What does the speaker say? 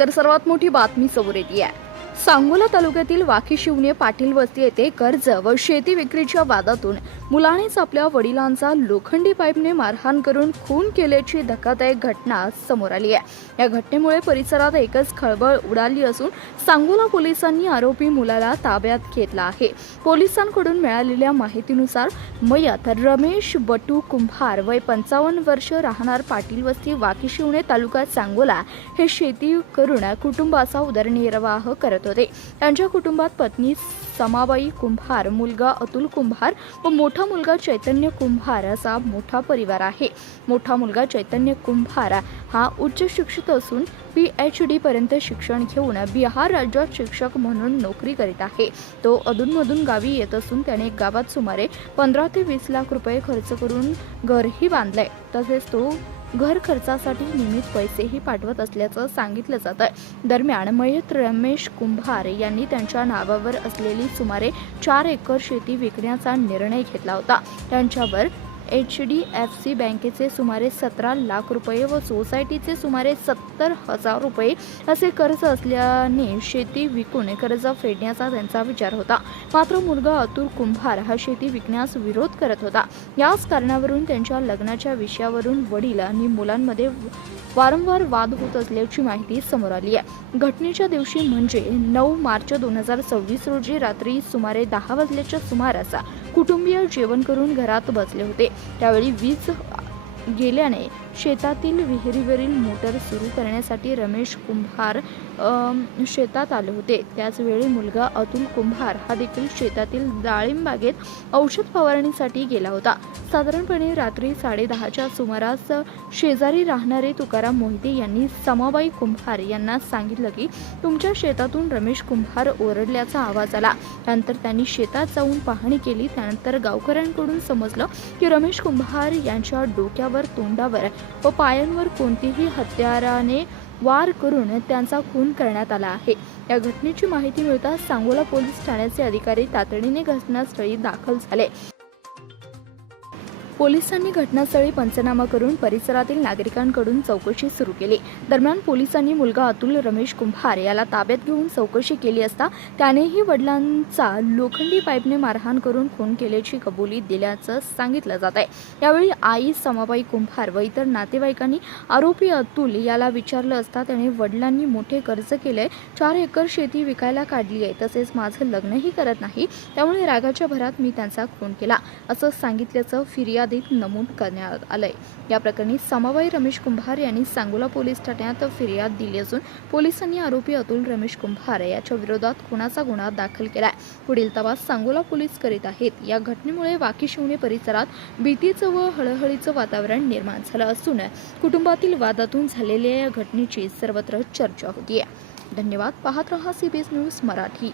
नमस्कार. सर्वात मोठी बातमी समोर येते आहे. सांगोला तालुक्यातील वाकीशिवणे पाटील वस्ती येथे कर्ज व शेती विक्रीच्या वादातून मुलानेच आपल्या वडिलांचा लोखंडी पाईपने मारहाण करून खून केल्याची धक्कादायक घटना समोर आली आहे. या घटनेमुळे परिसरात एकच खळबळ उडाली असून सांगोला पोलिसांनी आरोपी मुलाला ताब्यात घेतला आहे. पोलिसांकडून मिळालेल्या माहितीनुसार मयत रमेश बटू कुंभार वय 55 वर्ष राहणार पाटील वस्ती वाकीशिवणे तालुका सांगोला हे शेती करून कुटुंबाचा उदरनिर्वाह करत होते. त्यांच्या कुटुंबात पत्नी समाबाई कुंभार, मुलगा अतुल कुंभार व मोठा मुलगा चैतन्य कुंभार असा मोठा परिवार आहे. मोठा मुलगा चैतन्य कुंभार हा उच्च शिक्षित असून PhD पर्यंत शिक्षण घेऊन बिहार राज्यात शिक्षक म्हणून नोकरी करीत आहे. तो अधूनमधून गावी येत असून त्याने गावात सुमारे 15 ते 20 लाख रुपये खर्च करून घरही बांधले. तसेच तो घर खर्चासाठी नियमित पैसेही पाठवत असल्याचं सांगितलं जात आहे. दरम्यान मयत रमेश कुंभार यांनी त्यांच्या नावावर असलेली सुमारे 4 एकर शेती विकण्याचा निर्णय घेतला होता. त्यांच्यावर HDFC बँकेचे सुमारे 17 लाख रुपये व सोसायटीचे सुमारे 70,000 रुपये असे कर्ज असल्याने शेती विकून कर्ज फेडण्याचा त्यांचा विचार होता. मात्र मुलगा अतुल कुंभार हा शेती विकण्यास विरोध करत होता. याच कारणावरून त्यांच्या लग्नाच्या विषयावरून वडील आणि मुलांमध्ये वारंवार वाद होत असल्याची माहिती समोर आली आहे. घटनेच्या दिवशी म्हणजे 9 मार्च 2026 रोजी रात्री सुमारे 10 वाजल्याच्या सुमारास कुटुंबीय जेवण करून घरात बसले होते. त्यावेळी वीज गेल्याने शेतातील विहिरीवरील मोटर सुरू करण्यासाठी रमेश कुंभार शेतात आले होते. त्याचवेळी मुलगा अतुल कुंभार हा देखील शेतातील डाळिंब बागेत औषध फवारणीसाठी गेला होता. साधारणपणे रात्री 10:30च्या सुमारास शेजारी राहणारे तुकाराम मोहिते यांनी समाबाई कुंभार यांना सांगितलं की तुमच्या शेतातून रमेश कुंभार ओरडल्याचा आवाज आला. त्यानंतर त्यांनी शेतात जाऊन पाहणी केली. त्यानंतर गावकऱ्यांकडून समजलं की रमेश कुंभार यांच्या डोक्यावर, तोंडावर व पायांवर कोणतीही हत्याराने वार करून त्यांचा खून करण्यात आला आहे. या घटनेची माहिती मिळताच सांगोला पोलीस ठाण्याचे अधिकारी तातडीने घटनास्थळी दाखल झाले. पोलिसांनी घटनास्थळी पंचनामा करून परिसरातील नागरिकांकडून चौकशी सुरू केली. दरम्यान पोलिसांनी मुलगा अतुल रमेश कुंभार याला ताब्यात घेऊन चौकशी केली असता त्यानेही वडिलांचा लोखंडी पाईपने मारहाण करून खून केल्याची कबुली दिल्याचं सांगितलं जात आहे. यावेळी आई समाबाई कुंभार व इतर नातेवाईकांनी आरोपी अतुल याला विचारलं असता त्याने वडिलांनी मोठे कर्ज केले, 4 एकर शेती विकायला काढली आहे, तसेच माझं लग्नही करत नाही, त्यामुळे रागाच्या भरात मी त्यांचा खून केला असं सांगितल्याचं फिर्याद नमूद करण्यात आलंय. या प्रकरणी समाबाई रमेश कुंभार यांनी सांगोला पोलीस ठाण्यात फिर्याद दिली असून पोलिसांनी आरोपी अतुल रमेश कुंभार याच्या विरोधात खुनाचा गुन्हा दाखल केलाय. पुढील तपास सांगोला पोलीस करीत आहेत. या घटनेमुळे वाकीशिवणे परिसरात भीतीचं व हळहळीचं वातावरण निर्माण झालं असून कुटुंबातील वादातून झालेल्या या घटनेची सर्वत्र चर्चा होतीये. धन्यवाद. पाहत रहा CBS न्यूज मराठी.